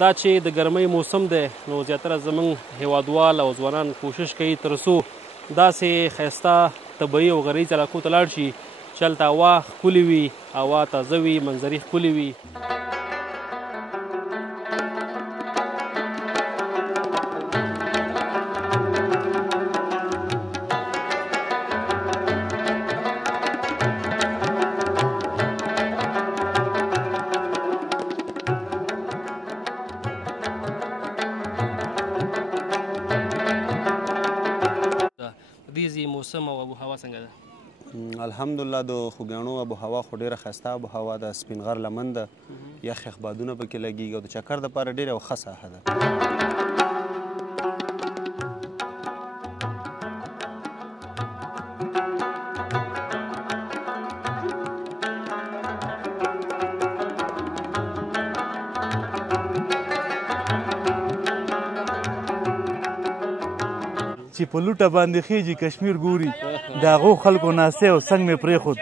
دا چې د ګرمۍ موسم دی نو زیاتره زموږ هیوادوال او ځوانان کوشش کوي تر څو داسې ښایسته طبیعي او غرنیزو علاقو ته لاړ شي چې هلته هوا ښکلې وي، هوا تازه وي، منظرې ښکلې وي. موسم او ابو هوا څنګه ده؟ الحمدلله د خوږیاڼو ابو هوا خو ډېره ښایسته ابو هوا ده، سپین غر لمن ده، یخ یخ بادونه پکې لګېږي او د چکر دپاره ډېره یوه ښه ساحه ده. چې په لوټه باندې خېجي کشمیر ګوري د هغو خلکو ناستی او څنګ مې پرېښود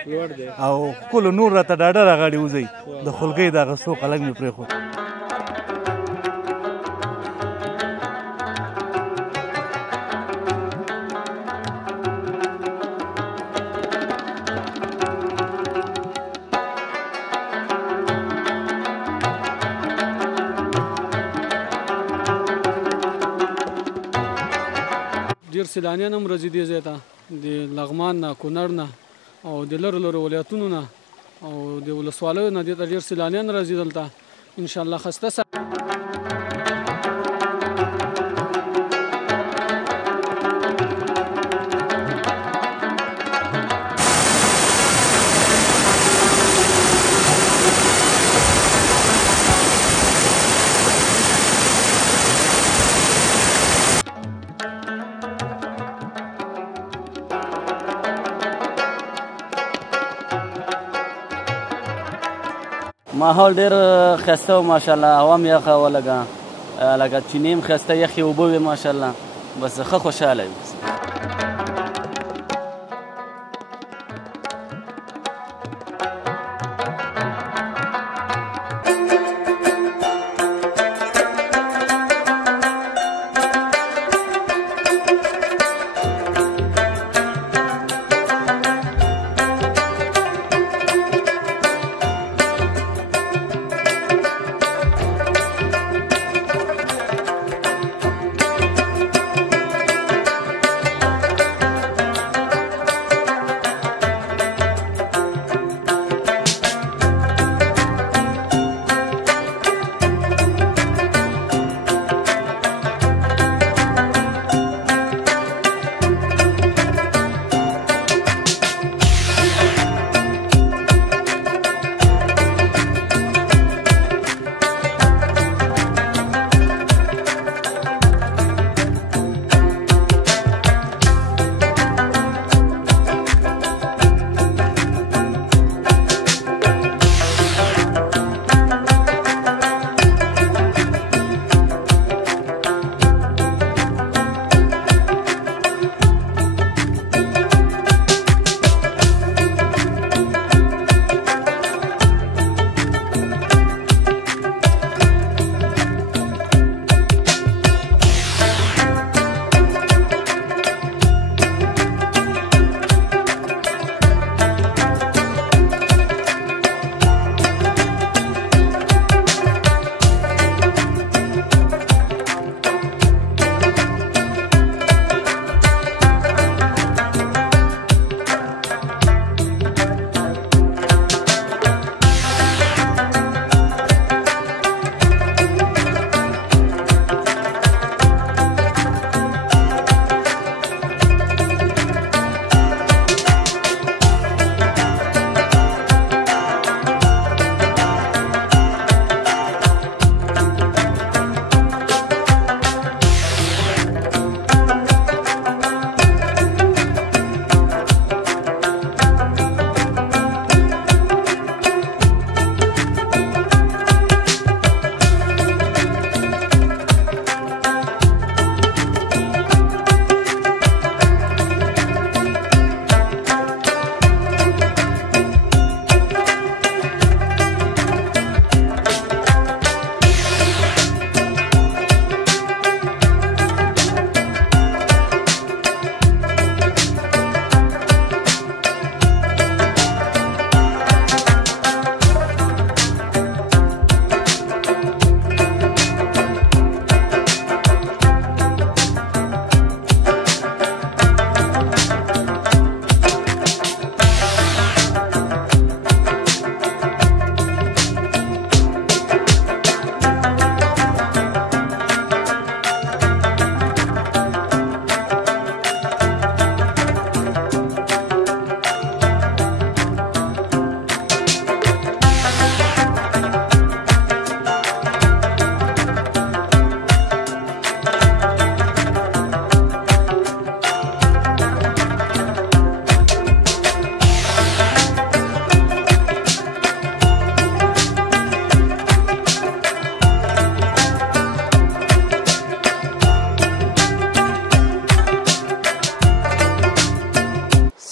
او ښکلو نور راته ډاډه راغاړې وځئ د خولګۍ د اغوستو قلنګ مې پرېښود. ډېر سیلانیان هم راځي دې ځای ته د لغمان نه، کونړ نه او د لرو لرو ولایتونو نه او د ولسوالیو نه دې ته ډېر سیلانیان راځي دلته انشاءالله ښایسته ماحول ډېر ښایسته و ماشاءالله، هوا هم یخه ولګه لکه چینې هم ښایسته یخې اوبه وې ماشاءالله، بس ښه خوشحاله یو.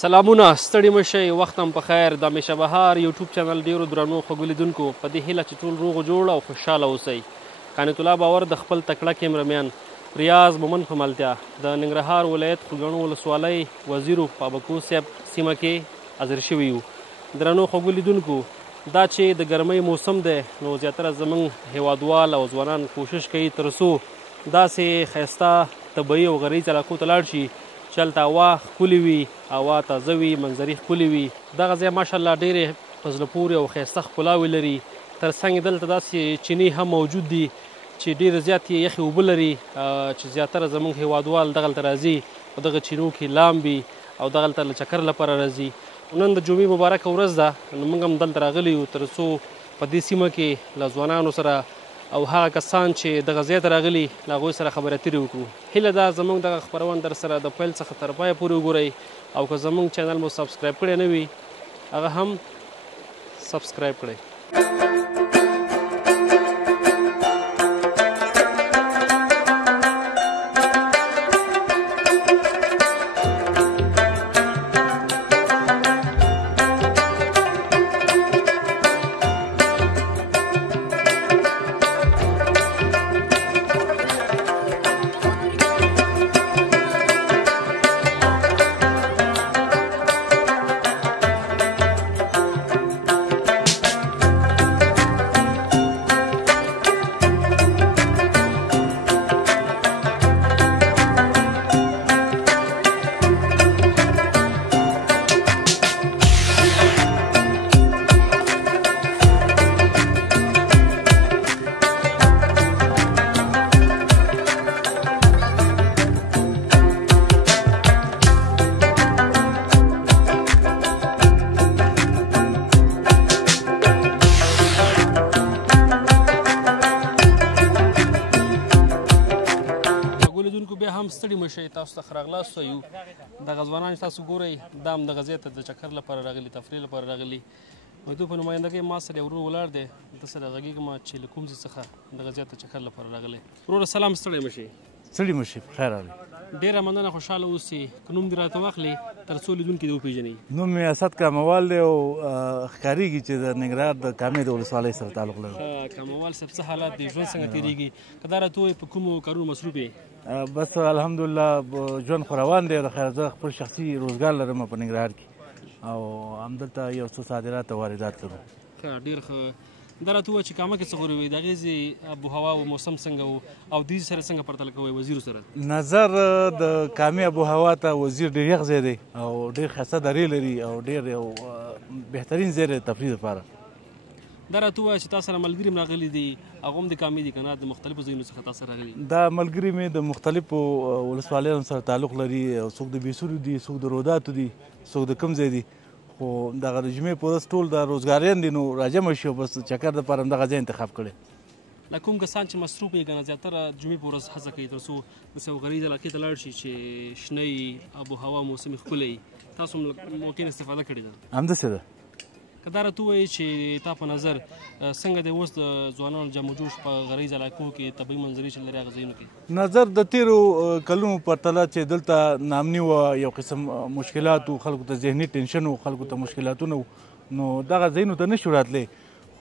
سلامونه ستړي مشئ وخت هم په خیر د همیشه بهار یوټیوب چینل ډیرو درنو خوږو لیدونکو په دې هیله چې ټول روغ جوړ او خوشحاله اوسئ قانت الله باور د خپل تکړه کیمرمین ریاض مومن په ملتیا د ننګرهار ولایت خوږڼو ولسوالۍ وزیرو بابکو صاحب سیمه کې حاضر شوي یو درنو خوږو لیدونکو دا چې د ګرمۍ موسم دی نو زیاتره زموږ هیوادوال او ځوانان کوشش کوي تر څو داسې ښایسته طبیعي او غریز علاقو ته لاړ شي چې هلته هوا ښکلې وي هوا تازه وي منظرې ښکلې وي دغه ځای ماشاءالله ډېرې په زړه پورې او ښایسته ښکلاوې لري تر څنګ یې دلته داسې چینې هم موجود دي چې ډېرې زیات یې یخې اوبه لري چې زیاتره زموږ هیوادوال دغلته راځي په دغه چینو کې لامبي او دغلته له چکر لپاره راځي نن د جمعې مبارکه ورځ ده نو موږ هم دلته راغلي یو تر څو په دې سیمه کې له ځوانانو سره او هغه کسان چې دغه ځای ته راغلي له هغوی سره خبرې اترې وکړو هیله ده زموږ دغه خپرونه در سره د پیل څخه تر پایه پورې وګورئ او که زموږ چینل مو سبسکرایب کړی نه وي هغه هم سبسکرایب کړئ بیا هم ستړي مشئ تاسو ته ښه راغلاست یو دغه ځوانان چې تاسو ګورئ دا هم دغه ځای ته د چکر لپاره راغلي تفریح لپاره راغلي دوی په نمایندګۍ ما سره یو ورور ولاړ دی ده سره غږېږم چې له کوم ځای څخه دغه ځای ته چکر لپاره راغلی وروره سلام ستړی مشئ ستړي مشئ په خیر راغلی ډېره مننه خوشحاله اوسئ که نوم دې راته واخلې تر څو لیدونکي دې وپېژنئ نوم مې اسد کاموال دی او ښکارېږي چې د ننګرهار د کامې د ولسوالۍ سره تعلق لري کاموال صاحب څه حالات دی ژوند څنګه تېرېږي که دا راته ووایې په کومو کارونو مصروف یې بس الحمدلله ژوند خو روان دی د خیر زه خپل شخصي روزګار لرم په ننګرهار کې او همدلته یو څه صادرات او واردات لرو ښه ډېر ښه دا راته ووایه چې کامه کې څه غورې وي د هغې ځای ابو هوا او موسم څنګه و او دوی سره څنګه پرتله کوئ وزیرو سره نظر د کامې ابو هوا ته وزیر ډېر یخ ځای دی او ډېر ښایسته درې لري او ډېر یو بهترین ځای دی تفریح لپاره دا راته ووایه چې تا سره ملګري هم راغلي دي هغه هم د کامې دي که نه د مختلفو ځایونو څخه تا سره راغلي دا ملګري مې د مختلفو ولسوالیانو سره تعلق لري څوک د بیسورو دي څوک د روداتو دي څوک د کوم ځای دي خو دغه د جمعې په ورځ ټول د روزګاریان دي نو راجمع شي او بس چکر دپاره همدغه ځای انتخاب کړی له کوم کسان چې مصروف یې که نه زیاتره جمعې په ورځ هڅه کوي تر څو داسې یو غریز علاقې ته لاړ شي چې شنه وي ابو هوا موسم یې ښکلی وي تاسو هم موقع استفاده کړې ده همداسې ده که دا راته ووایې چې تا په نظر څنګه دی اوس د ځوانانو جمع جوش په غریز علاقو کې طبیعي منظرې چې لري هغه ځایونو کې نظر د تیرو کلونو پرتله چې دلته نامني وه یو قسم مشکلات و خلکو ته ذهني ټینشن و خلکو ته مشکلاتونه نو دغه ځایونو ته نشو راتلی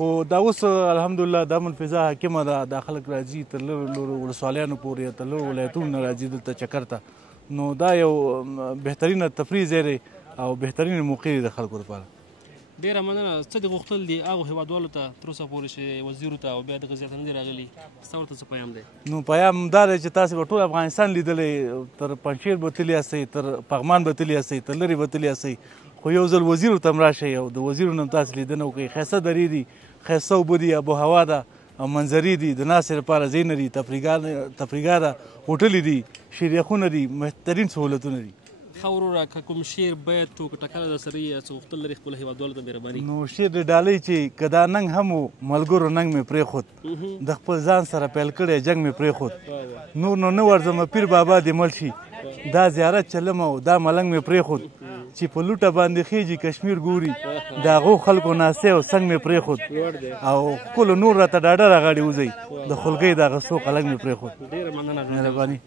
خو دا اوس الحمدلله دا منفذه حاکمه ده دا خلک راځي تر لرو ولسوالیانو پورې تر لرو ولایتونو نه راځي دلته چکر ته نو دا یو بهترینه تفریح ځای دی او بهترینه موقع دی د خلکو لپاره ډېره مننه څه دې غوښتل دي هغو هېوادوالو ته تر اوسه پورې چې وزیرو ته او بیا دغه ځای ته نه دي راغلي ستا ورته څه پیام دی نو پیام دا دی چې تاسې به ټول افغانستان لیدلی تر پنجشیر به تللی یاستئ تر پغمان به تللی یاستئ تر لرې به تللی یاستئ خو یو ځل وزیرو ته هم راشئ او د وزیرو نه هم تاسې لیدنه وکړئ ښایسته درې دي ښایسته اوبه دي ابو هوا ده او منظرې دي د ناستې لپاره ځایونه دي تفریحګاه ده هوټلې دي شیریخونه دي بهترین سهولتونه دي ښه وروره که کوم شعر بیت ټوک ټکله در سره یې څه غوښتل لري خپلو هېوادوالو ته مهرباني نو شعر د ډالۍ چې که دا ننګ هم و ملګرو ننګ مې پرېښود د خپل ځان سره پیل کړی جنګ مې پرېښود نور نو نه ورځمه پیر بابا دې مل شي دا زیارت چلم او دا ملنګ مې پرېښود چې په لوټه باندې خېجي کشمیر ګوري د هغو خلکو ناسې او څنګ مې پرېښود او ښکلو نور راته ډاډه راغاړي وځئ د خولګۍ دغه څو قلنګ مې پرېښود ډېره مننه مهرباني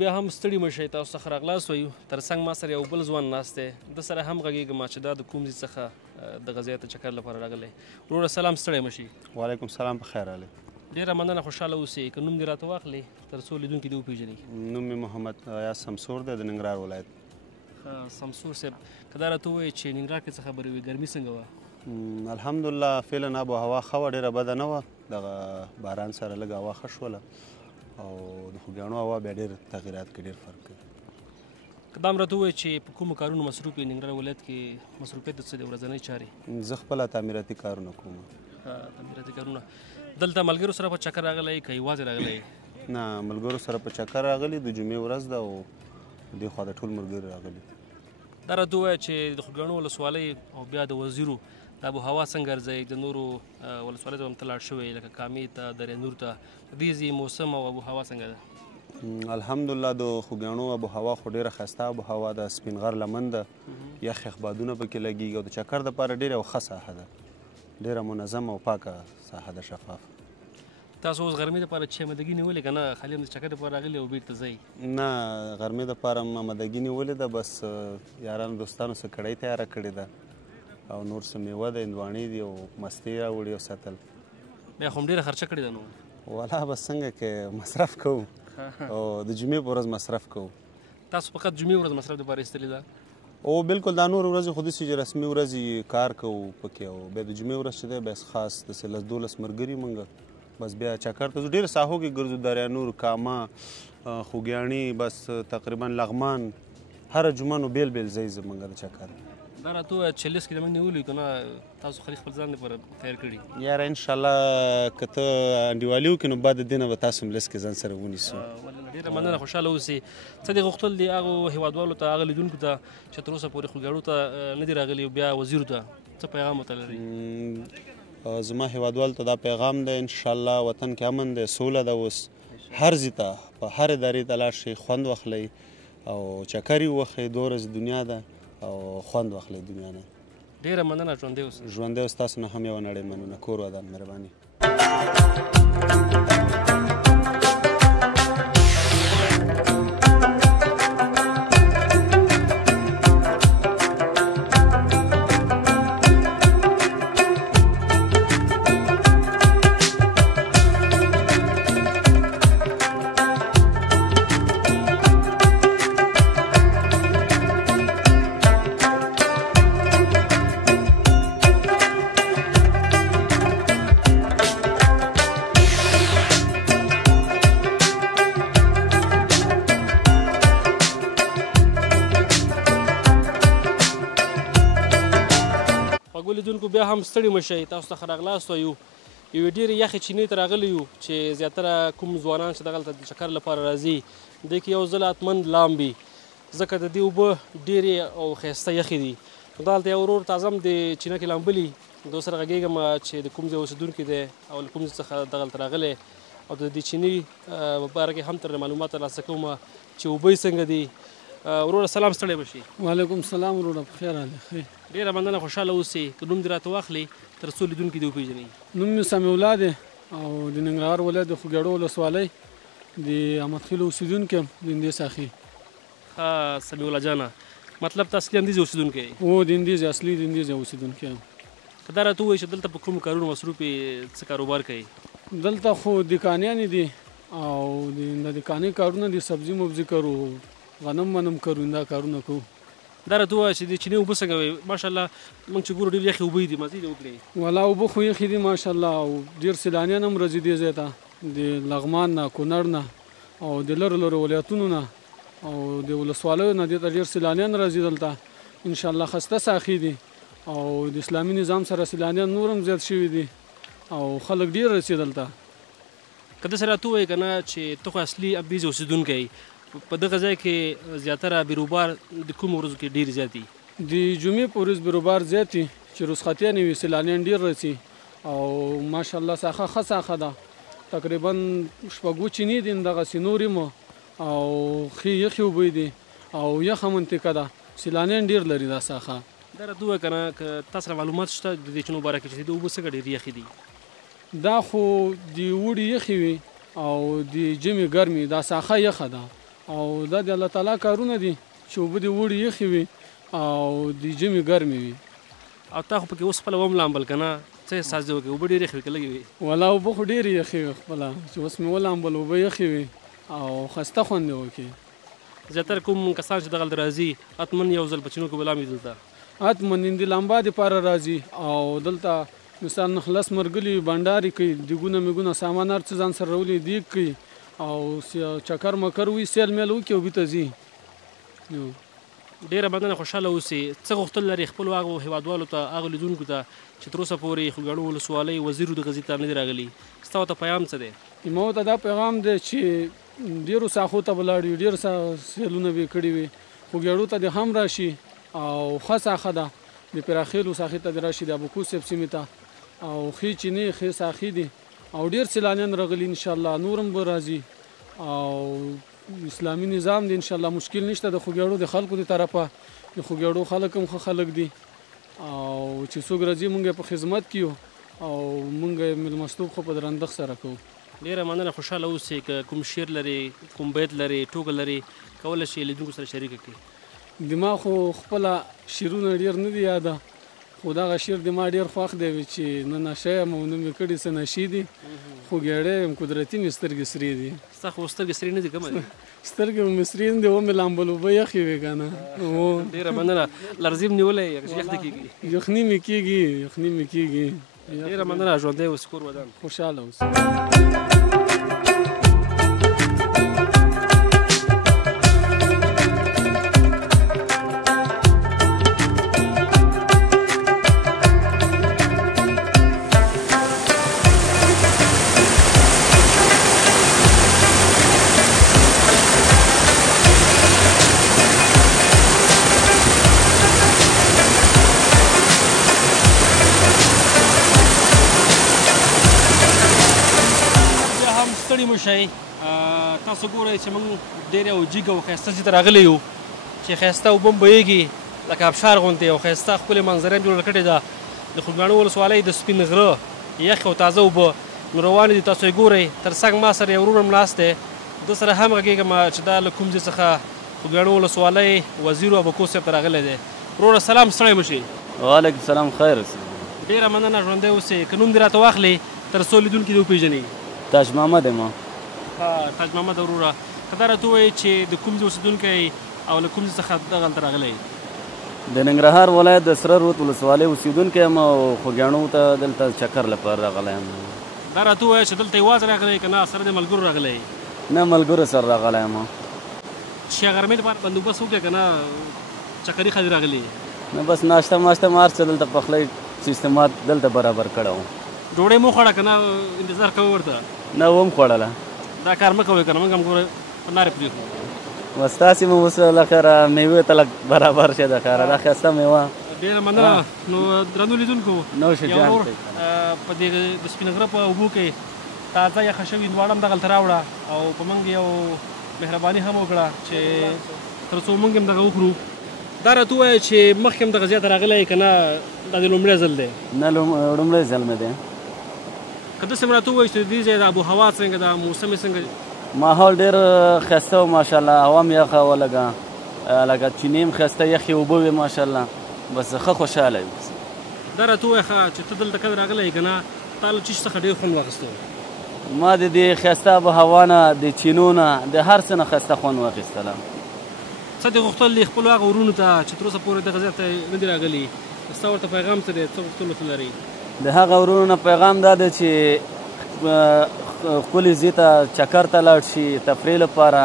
بیا هم ستړي مه شئ، تاسو څخه راغلاست وایو. تر څنګ ما سره یو بل ځوان ناست دی، ده سره هم غږېږم چې دا د کوم ځای څخه دغه ځای ته چکر لپاره راغلی. وروره سلام، ستړی مه شي. وعلیکم سلام، په خیر راغلی. ډېره مننه، خوشحاله اوسئ. که نوم دې راته واخلې تر څو لیدونکي دې وپېژني. نوم مې محمد ایاز سمسور دی، د ننګرهار ولایت. سمسور صاحب، که دا راته ووایې چې ننګرهار کې څه خبرې وي، ګرمي څنګه وه؟ الحمدلله فعلا آب و هوا ښه وه، ډېره بده نه وه. دغه باران سره لږ هوا ښه شوله او د خوږیاڼو هوا بیا ډېر تغیرات کې ډېر فرق کوي. که دا هم راته ووایې چې په کومو کارونو مصروف یې ننګرهار ولایت کې؟ مصروفیت د څه دی ورځنۍ چارې؟ زه خپله تعمیراتي کارونه کوم. تعمیراتي کارونه. دلته ملګرو سره په چکر راغلی که یوازې راغلی؟ نه، ملګرو سره په چکر راغلی، د جمعې ورځ ده او دې خوا د ټول ملګري راغلي. دا راته ووایه چې د خوږیاڼو ولسوالۍ او بیا د وزیرو د آب و هوا څنګه ارځئ؟ د نورو ولسوالیو ته هم ته لاړ شوی لکه کامې ته، درې نور ته، د دې ځای موسم او آب و هوا څنګه ده؟ الحمدلله د خوږیاڼو آب و هوا خو ډېره ښایسته آب و هوا ده. سپین غر لمن ده، یخ یخ بادونه پکې لګېږي او د چکر دپاره ډېره یو ښه ساحه ده، ډېره منظم او پاکه ساحه ده، شفاف. تاسو اوس غرمې دپاره چې آمدګي نیولې که نه خالي هم د چکر دپاره راغلي او بېرته ځئ؟ نه، غرمې دپاره هم آمدګي نیولې ده، بس یارانو دوستانو څه کړۍ تیاره کړې ده او نور څه میوه ده، هندواڼې دي او مستې راوړي او ساتل. بیا خو هم ډېره خرچه کړې ده نو؟ والله بس څنګه کې مصرف کوو او د جمعې په ورځ مصرف کوو. تاسو فقط جمعې ورځ مصرف دپاره ایستلې ده؟ او بالکل دا نور ورځې خو داسې چې رسمي ورځې کار کوو پکې، او بیا د جمعې ورځ چې دی بس خاص داسې 10-12 ملګري موږ بس بیا چکر ته ځو. ډېرو ساحو کې ګرځو، دریانور، کاما، خوږیاڼي، بس تقریبا لغمان، هره جمعه نو بیل بیل ځای زموږ د چکر. دا راته ووایه چې لیست کې زموږ نیولي که نه تاسو خالي خپل ځان دپاره تیار کړي؟ یاره انشاءالله که ته انډیوالي وکړې نو بعد د دې نه به تاسو هم لیست کې ځان سره ونیسو. ډېره مننه، خوشحاله اوسئ. څه دې غوښتل دي هغو هېوادوالو ته، هغه لیدونکو ته چې تر اوسه پورې خوږیاڼو ته نه دي راغلي او بیا وزیرو ته څه پیغام ورته لرئ؟ زما هېوادوالو ته دا پیغام دی، انشاءالله وطن کې امن دی، سوله ده. اوس هر ځای ته په هر ادارې ته لاړ شئ، خوند واخلئ او چکر یې ووهئ. 2 ورځې دنیا ده او خوند واخلئ دنیا نه. ډېره مننه، ژوندی اوسئ. ژوندی اوس، تاسو نه هم یوه نړۍ مننه. کور ودان، مهرباني. لیدونکو بیا هم ستړي مه شئ، تاسو څخه راغلاست وایو. یوې ډېرې یخې چینې ته راغلي یو چې زیاتره کوم ځوانان چې دغلته د چکر لپاره راځي دې کې یو ځل حتمن لامبي، ځکه د دې اوبه ډېرې او ښایسته یخې دي. نو دلته یو ورور تازه هم د چینه کې لامبلي، د سره غږېږم چې د کوم ځای اوسېدونکی دی او له کوم ځای څخه دغلته راغلی او د دې چینې په باره کې هم تر معلومات ترلاسه کوم چې اوبه یې څنګه دي. وروره سلام، ستړی به شي. وعلیکم سلام وروره، په خیر راغلی. ډېره مننه، خوشحاله اوسئ. که نوم دې راته واخلې تر څو لیدونکي دې وپېژني. نوم مې سمیع الله دی او د ننګرهار ولایت د خوږیاڼو ولسوالۍ د احمد خیل اوسېدونکی یم، د اندې ساحې. ښه سمیع الله جانه، مطلب ته اصلي اندیز اوسېدونکی یې؟ هو د اندیز، اصلي د اندیز اوسېدونکی یم. که دا راته ووایي چې دلته په کومو کارونو مصروف یې، څه کاروبار کوي؟ دلته خو دکانیانې دي او د دکاني کارونه دي، سبزي مبزي کرو، غنم منم کرو، دا کارونه کوو. دا راته ووایه چې د چینې اوبه څنګه وي؟ ماشاءالله موږ چې ګورو ډېرې یخې اوبه دي، مزې دې وکړې. والا اوبه خو یخې دي ماشاءالله او ډېر سیلانیان هم راځي دې ځای ته، د لغمان نه، کونړ نه او د لرو لرو ولایتونو نه او د ولسوالیو نه دې ته ډېر سیلانیان راځي دلته. انشاءالله ښایسته ساحې دي او د اسلامي نظام سره سیلانیان نور هم زیات شوي دي او خلک ډېر رسي دلته. که داسې راته ووایې که نه چې ته خو اصلي ابدیز اوسېدونکی، په دغه ځای کې زیاتره بیروبار د کومو ورځو کې ډېر زیات دي؟ د جمعې په ورځ بیروبار زیات وي چې رخصتیانې وي، سیلانیان ډېر رسي او ماشاءالله ساحه ښه ساحه ده. تقریبا 6 چینې دي، دغسې نورې مو او ښې یخې اوبه دي او یخه منطقه ده، سیلانیان ډېر لري دا ساحه. دا راته ووایه که نه، که تا سره معلومات شته د دې چینو باره کې چې د اوبه څنګه ډېرې یخې دي؟ دا خو د اوړي یخې وي او د ژمي ګرمې، دا ساحه یخه ده او دا د الله تعالی کارونه دي چې اوبه دې وړي یخې وي او د ژمي ګرمې وي. او تا خو پکې اوس خپله وملامبل که نه څه احساس دې وکړې اوبه ډېرې یخې وي که لږې وي؟ ولا اوبه خو ډېرې یخې وي خپله چې اوس مې ولامبل اوبه یخې وي او ښایسته خوند یې وکړي. زیاتره کوم کسان چې دغلته راځي حتمن یو ځل په چینو کې به لامبي دلته؟ حتمن د لامبا دپاره راځي او دلته مثال نخلص مرګلي بانډارې کوي، دیګونه میګونه سامان هر څه ځان سره راولي دیګ کوي او چکر مکر وي سیل میل وکړي او بیرته ځي. ډېره مننه، خوشحاله اوسئ. څه غوښتل لري خپلو هغو هېوادوالو ته هغو لیدونکو ته چې تر اوسه پورې خوږیاڼو ولسوالۍ وزیر د غزې ته نه دي راغلي؟ ستا ورته پیغام څه دی؟ ما ورته دا پیغام دی چې ډېرو ساحو ته به لاړ وي، ډېر سیلونه به یې کړي وي. خوږیاڼو ته دې هم راشي او ښه ساحه ده، د پراخېلو ساحې ته دې راشي، د ابوکو صاحب سیمې ته او ښې چینې ښې ساحې دي او ډېر سیلانیان راغلي انشاءالله، نور هم به راځي او اسلامي نظام دی انشاءالله. مشکل نشته د خوږیاڼو د خلکو د طرفه، د خوږیاڼو خلک هم ښه خلک دي او چې څوک راځي مونږ یې په خدمت کې یو او مونږ یې مېلمستوب خو په درندښت سره کوو. ډېره مننه، خوشحاله اوسئ. که کوم شعر لري، کوم بیت لري، ټوکه لري، کولی شئ لیدونکو سره شریکه کړي. دما خو خپله شعرونه ډېر نه دي یاده، خو دغه شعر دما ډېر خوښ دی چې نه نشه یم او نه مې کړي څه نشي دي، خوږیاڼی یم قدرتي مې سترګې سرې دي. ستا خو سترګې سرې نه دي، کومه دي؟ سترګې مې سرې نه دي، ومې لامبل اوبه یخې وې که نه. ډېره مننه، لرزیم نیولی یخ دې کېږي؟ یخني مې کېږي، یخني مې کېږي. ډېره مننه، ژوندی اوسې، کور ودان. خوشحاله اوسې. ستړي مه شئ، تاسو ګورئ چې موږ ډېر یو جګ او ښایسته ځای ته راغلي یو چې ښایسته اوبه هم بهیږي لکه ابشار غوندې او ښایسته ښکلې منظره هم جوړه کړې ده. د خوږیاڼو ولسوالۍ د سپین غره یخ او تازه اوبه نو روانې دي، تاسو یې ګورئ. تر څنګ ما سره یو ورور هم ناست دی، ده سره هم غږېږم چې دا له کوم ځای څخه خوږیاڼو ولسوالۍ وزیر ابوکو صاحب ته راغلی دی. وروره سلام، ستړی مه شئ. وعلیکم سلام، خیر اوسئ. ډېره مننه، ژوندی اوسئ. که نوم دې راته واخلې تر څو لیدونکي دې وپېژني. تاج محمد یم. تاج محمد وروره، که دا راته ووایې چې د کوم ځای اوسېدونکی او له کوم ځای څخه دغلته راغلی؟ د ننګرهار ولایت د سره رود ولسوالۍ اوسېدونکی یم او خوږیاڼو ته دلته چکر لپاره راغلی یم. دا راته ووایه چې دلته یوازې راغلی که نه سره د ملګرو راغلی؟ نه، ملګرو سره راغلی یم. چې غرمې لپاره بندوبست وکړې که نه چکري خدي راغلي؟ نه، بس ناشته ماشته مار څه دلته پخلی سیستمات دلته برابر کړی وو. ډوډۍ مو خوړه که نه انتظار کوئ ورته؟ نه، وم خوړله. دا کار مه کوئ که نه، موږ هم ګوره په لارې پرېږدو. بس تاسې مو اوس لخیره میوې ته لږ برابر شه د خیره، دا ښایسته میوه. ډېره مننه. نو درنو لیدونکو، نوش یو جان نور په دې د سپین غره په اوبو کې تازه یخه شوي هندواڼه هم دغلته راوړه او په موږ یو مهرباني هم وکړه چې تر څو موږ هم دغه وخورو. دا راته ووایه چې مخکې هم دغه ځای ته راغلی که نه دا د لومړی ځل دی؟ نه، لومړی ځل مې دی. که داسې هم راته ووایي چې د دې ځای د آبوهوا څنګه ده، موسم یې څنګه؟ ماحول ډېر ښایسته و ماشاءالله، هوا هم یخه وه لکه چینې هم ښایسته یخې اوبه وې ماشاءالله، بس ښه خوشحاله یم. دا راته ووایه چې ته دلته کله راغلی که نه تا له چیش څخه ډېر خوند واخیستی؟ ما د دې ښایسته آبهوا نه، د چینو نه، د هر څه نه ښایسته خوند واخیستله. څه دې غوښتل دي خپلو هغو وروڼو ته چې تر اوسه پورې دغه ځای ته نه دي راغلي؟ ستا ورته پیغام څه دی؟ څه غوښتلو څه لري؟ د هغه وروڼو نه پیغام دا دی چې ښکلي ځای ته چکر ته لاړ شي، تفریح لپاره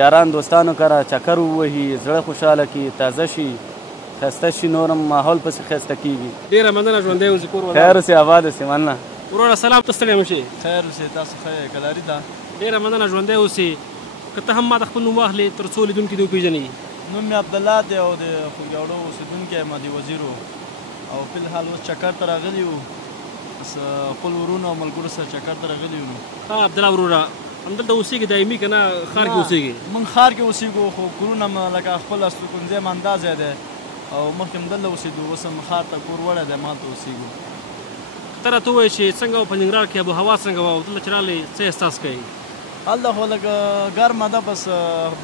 یاران دوستانو کره چکر ووهي، زړه خوشحاله کړي، تازه شي، ښایسته شي، نور هم ماحول پسې ښایسته کېږي. ډېره مننه، ژوندی اوسې، کور ودان. خیر اوسې، آباد اوسې، مننه. وروره سلام، ته ستړی مه شې. خیر اوسې، تاسو ښه یې؟ کلاري ده. ډېره مننه، ژوندی اوسې. که ته هم ما ته خپل نوم واخلې تر څو لیدونکي دې وپېژني. نوم مې عبدالله دی او د خوږیاڼو اوسېدونکی یم، د وزیرو، او فلحال اوس چکر ته راغلي یو، بس خپل ورونو او ملګرو سره چکر ته راغلي یو. ها عبدالله وروره، همدلته اوسېږي دایمي که نه ښار کې اوسېږي؟ موږ ښار کې اوسېږو، خو کورونه م لکه خپل استوګنځی م همدا ځای دی او مخکې هم دلته اوسېدو، اوس هم ښار ته کور وړی دی، همالته اوسېږو. ته راته ووایې چې څنګه په ننګرهار کې آبوهوا څنګه وه او دلته چې راغلې څه احساس کوې؟ هلته خو لږ ګرمه ده بس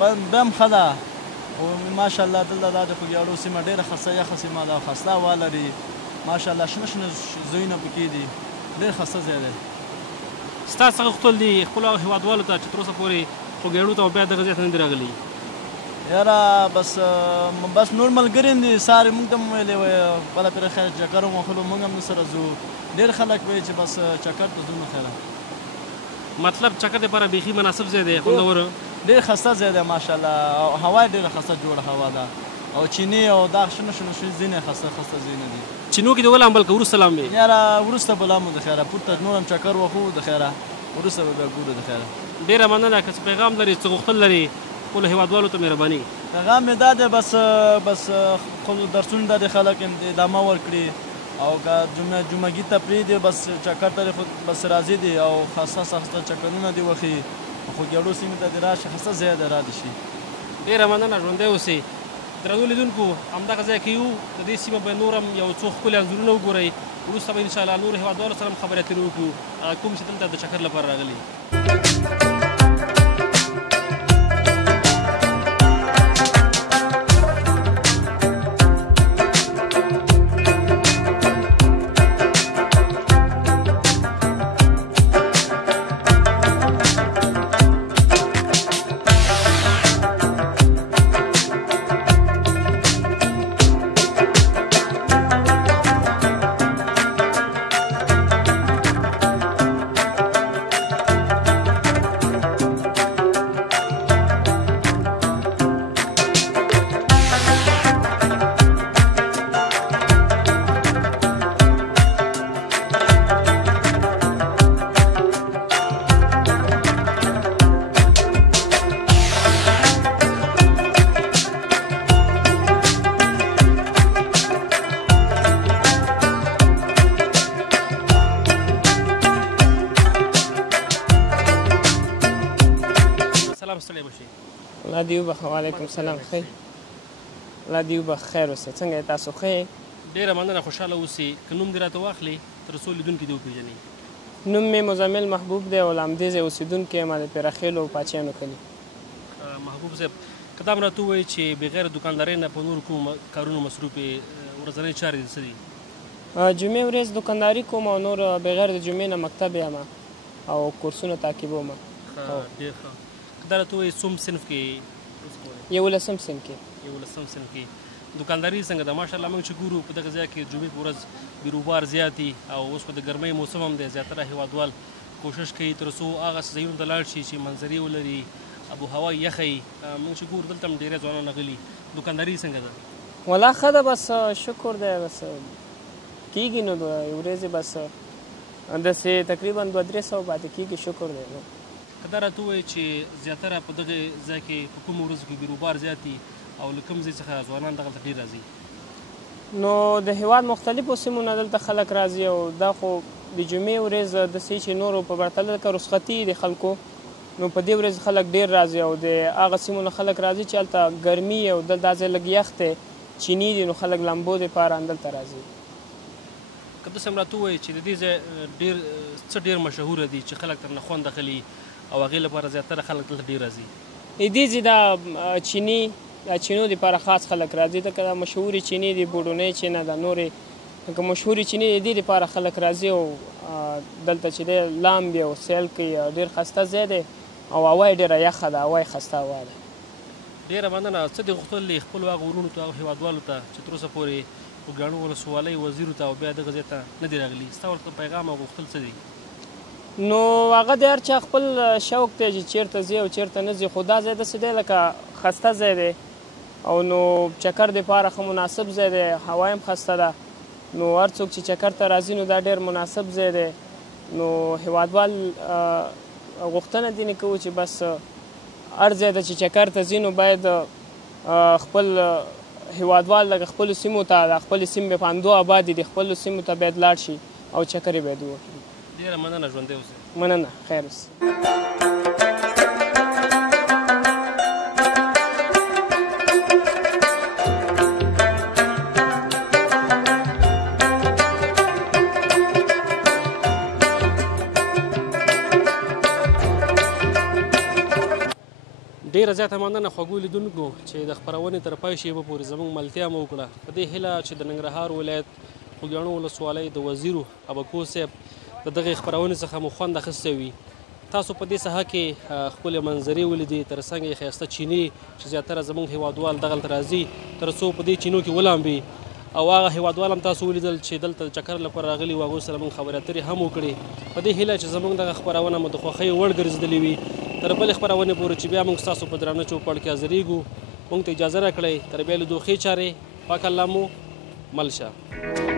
بیا هم ښه ده او ماشاءالله دلته دا د خوږیاړو سیمه ډېره ښه یخه سیمه ده ښایسته هوا لري ماشاءالله شنه شنه ځایونه پکې دي ډېر ښایسته ځای دی ستا څه غوښتل دي خپلو هېوادوالو ته چې تر اوسه پورې خوږیاړو ته بیا دغه ځای ته نه دي راغلي یاره بس نور ملګري هم دي ساري موږ ته هم ویلې وی بله پرې خیر چکر ووهلو موږ هم سره ځو ډېر خلک وایي چې بس چکر ته ځو نو خیره مطلب چکر دپاره بیخي مناسب ځای دی خوندور ډېر ښایسته ځای دی ماشاءالله او هوا یې ډېره ښایسته جوړه هوا ده او چینې او دا شنه شنه ځینې ښایسته ښایسته ځایونه دي چینو کې د ولام بلکې وروسته لام وي یاره وروسته به لام د خیره پورته نور هم چکر وخو د خیره وروسته به بیا ګورو د خیره ډېره مننه که څه پیغام لري څه غوښتل لري خپلو هېوادوالو ته مهرباني پیغام مې دا دی بس خپلو درسونو ته د خلک ادامه ورکړي او که جمعګي ته پرېږدي بس چکر ته بس راځي دي او ښایسته ښایسته چکرونه دې وښي خوږیاړو سیمې ته دې راشي ښایسته ځای دی را دې شي ډېره مننه ژوندی اوسئ درنو لیدونکو همدغه ځای کې یو د دې سیمه به نور هم یو څو ښکلي انځورونه وګورئ وروسته به انشاءالله نور هېوادوالو سره هم خبرې اترې وکړو کوم چې دلته د چکر لپاره راغلي الله دې وبخښه وعلیکم سلام خیر الله دې وبخښه خیر اوسئ څنګه یې تاسو ښه یې ډېره مننه خوشحاله اوسئ که نوم دې راته واخلې تر څو لیدونکي دې وپېژني نوم مې مزمل محبوب دی او له همدې ځای اوسېدونکی یم د پیرخیلو پاچیانو کلي محبوب صاحب که دا م راته ووایي چې بغیر دوکاندارۍ نه په نورو کومو کارونو مصروف یې ورځنۍ چارې دې څه دي جمعې ورځ دوکانداري کوم او نور بغیر د جمعې نه مکتب یم او کورسونه تعقیبوم ډېر ښه که دا راته ووایي څوم صنف کې 11 صنف کې 11 صنف کې دوکانداري څنګه ده ماشاءالله موږ چې ګورو په دغه ځای کې جمعې په ورځ بیروبار زیات دي او اوس خو د ګرمۍ موسم هم دی زیاتره هېوادوال کوشش کوي تر څو هغه ځایونو ته لاړ شي چې منظرې ولري ابو هوا یخه وي موږ چې ګورو دلته هم ډېری ځوانان راغلي دوکانداري څنګه ده والله ښه ده بس شکر دی بس کېږي نو د ورځې بس داسې تقریبا 200-300 پاتې کېږي شکر دی نو که دا راته ووایي چې زیاتره په دغه ځای کې په کومو ورځو کې بیروبار زیات دي او له کوم ځای څخه ځوانان دغلته ډېر راځي نو د هېواد مختلفو سیمو نه دلته خلک راځي او دا خو د جمعې ورځ داسې چې نورو په پرتله لکه رخصتي د خلکو نو په دې ورځ خلک ډېر راځي او د هغه سیمو نه خلک راځي چې هلته ګرمي او دلته دا ځای لږ یخ دی چیني دي نو خلک لامبو دپاره همدلته راځي که داسې هم راته ووایي چې د دې ځای څه ډېر مشهوره دي چې خلک ترنه خوند اخلي او هغې لپاره زیاتره خلک دلته ډېر راځي د دې ځای دا چینو دپاره خاص خلک راځي ځکه دا مشهورې چینې دي بوډونۍ چینه ده نورې لکه مشهورې چینې د دې دپاره خلک راځي او دلته چې دی لامبي او سیل کوي ډېر ښایسته ځای دی او هوا یې ډېره یخه ده هوا یې ښایسته هوا ده ډېره مننه څه دې غوښتل دي خپلو هغه ورونو ته هغو هېوادوالو ته چې تر اوسه پورې خوږیاڼو ولسوالۍ وزیرو ته او بیا دغه ځای ته نه دي راغلي ستا ورته پیغام او غوښتل څه دي نو هغه د هر چا خپل شوق دی چې چیرته ځي او چیرته نه ځي خو دا ځای داسې دی لکه ښایسته ځای دی او نو چکر دپاره ښه مناسب ځای دی هوا هم ښایسته ده نو هر څوک چې چکر ته راځي نو دا ډېر مناسب ځای دی نو هېوادوال غوښتنه دې نه کوو چې بس هر ځای ته چې چکر ته ځي نو باید خپل هېوادوال لکه خپلو سیمو ته د خپلې سیمې په همدو اباد دي د خپلو سیمو ته باید لاړ شي او چکر یې باید وکړي ډېره مننه ژوندی اوسئ مننه خیر اوسئ ډېره زیاته مننه خوږو لیدونکو چې د خپرونې تر پای شیبه پورې زموږ ملتیا مو وکړه په دې هیله چې د ننګرهار ولایت خوږیاڼو ولسوالۍ د وزیرو ابکو صاحب د دغې خپرونې څخه مو خوند اخیستی وي. تاسو په دې ساحه کې ښکلې منظرې ولیدې، تر څنګ یې ښایسته چینې چې زیاتره زموږ هیوادوال دغلته راځي تر څو په دې چینو کې ولامبي، او هغه هیوادوال هم تاسو ولیدل چې دلته د چکر لپاره راغلي وو، هغوی سره موږ خبرې اترې هم وکړې. په دې هیله چې زموږ دغه خپرونه مو د خوښۍ وړ ګرځېدلې وي. تر بلې خپرونې پورې چې بیا موږ ستاسو په درانه چوپړ کې حاضرېږو، موږ ته اجازه راکړئ. تر بیا لیدو ښې چارې، پاک الله مو مل شه.